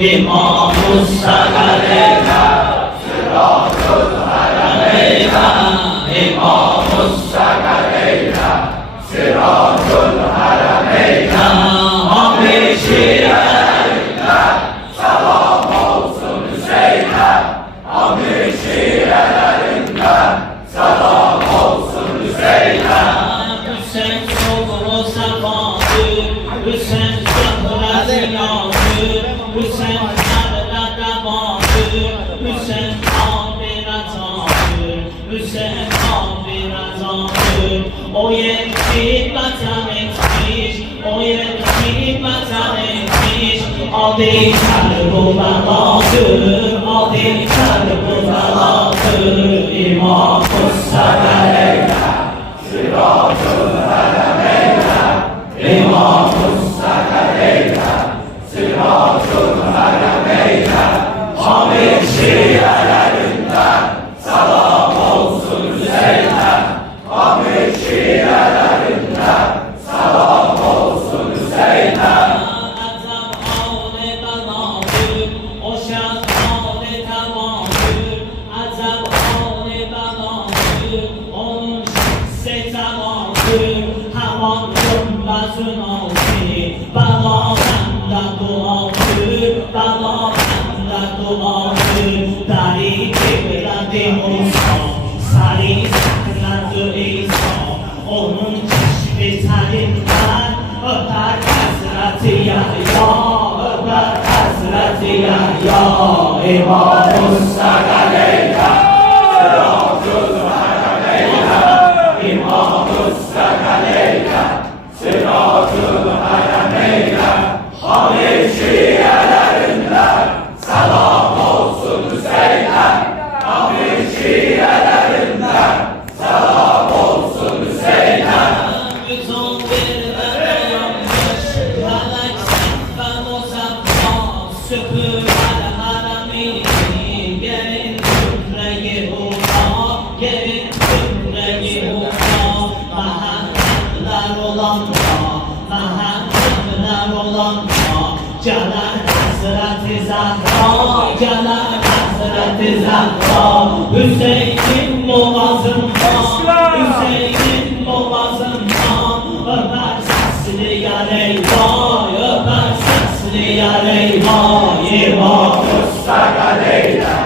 İmam-ı Sakaleyna, Sırat-ül Harameyna, İmam-ı Sakaleyna, Sırat-ül Harameyna, Hamdi şiirlerinden selam olsun Hüseyin'e, Hamdi şiirlerinden selam olsun Hüseyin'e. Hüseyin solu safadır, Hüseyin zahra ziyazdır, Hüseyin sarıda vardır, Hüseyin abi razadır, Hüseyin abi razadır. O yetki vatan etmiş, o yetki vatan etmiş. Adi Kerbeladır, Adi Kerbeladır. İmam-ı Sakaleyna, Sırat-ül Harameyna, İmam-ı Sakaleyna, Sırat-ül Harameyna, Hamid şiirlerinden selam olsun Hüseyin'e, Hamid şiirlerinden selam olsun Hüseyin'e. Azam ağne banadır, o şahane tamadır, Azam ağne banadır, onun şahse tamadır, havan cümbazın altı, balağında duadır, balağında duadır, dari kıbradı Musa, sari sakladı İsa, onun keşfi tarinden öper Hazreti Yahya, öper Hazreti Yahya. İmam-ı Sakaleyna, Sırat-ül Harameyna, İmam-ı Sakaleyna, Sırat-ül Harameyna, Hamid şiirlerinden selam olsun Hüseyin'e, Hamid şiirlerinden selam olsun Hüseyin'e. Güzel bir yanmış, felek saklan o sakla, süpüren haramini, gelin cümleyi uğra, gelin cümleyi uğra, mahalleler olan mahalleler olan Canan Hazreti Zahra, Canan Hazreti Zahra, Hüseyin'in boğazında, Hüseyin'in boğazında, öper sesli yar eyvah, öper sesli yar eyvah. İmam-ı Sakaleyna,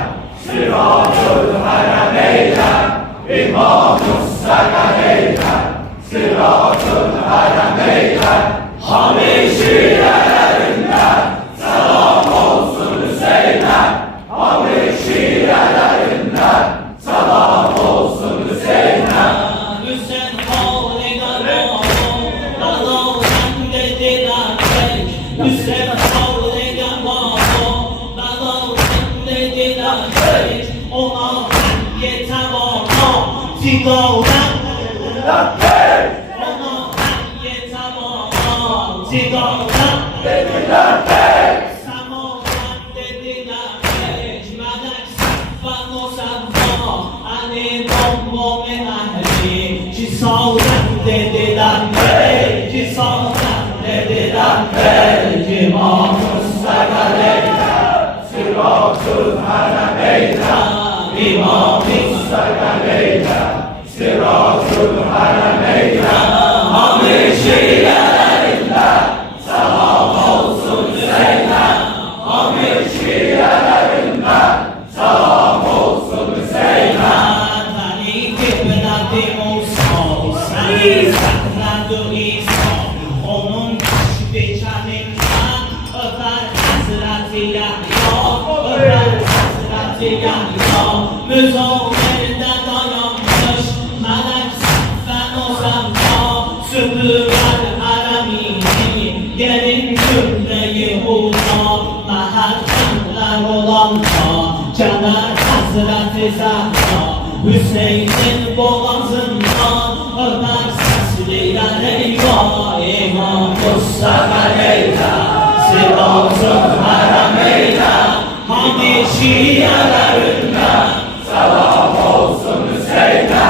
Sırat-ül Harameyna, İmam-ı Sakaleyna, Sırat-ül Harameyna, Hamid şiirlerinden selam olsun Hüseyin'e, Hamid şiirlerinden selam olsun Hüseyin'e. Hüseyin haline bağlı, dalaldan dediler pek, Hüseyin haline bağlı, dalaldan dediler pek, ona yeter ona, tigaldan dediler pek, ona yeter ona, tigaldan dediler pek, samadan dediler pek, melek saffan o saffa, ani bombo menahli, cisaldan dediler pek, cisaldan dediler pek. İmam-ı Sakaleyna, Sırat-ül Harameyna, İmam-ı Sakaleyna, Sırat-ül Harameyna, Hamid şiirlerinden selam olsun Hüseyin'e, Hamid şiirlerinden selam olsun Hüseyin'e. Dari kıbradı Musa, sari sakladı İsa, onun keşfi canından öper Hazreti Yahya, öper Hazreti Yahya. Müzavverde dayanmış melek saffen o saffa, süpüren haramini, gelin cümleyi uğra, mahalleler olanca, Canan Hazreti Zahra, Hüseyin'in boğazından öper sesli yar eyvah. İmam-ı Sakaleyna, Sırat-ül Harameyna, Hamid şiirlerinden selam olsun Hüseyin'e,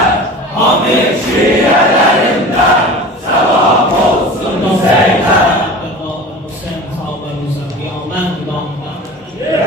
Hamid şiirlerinden selam olsun Hüseyin'e. Yeah!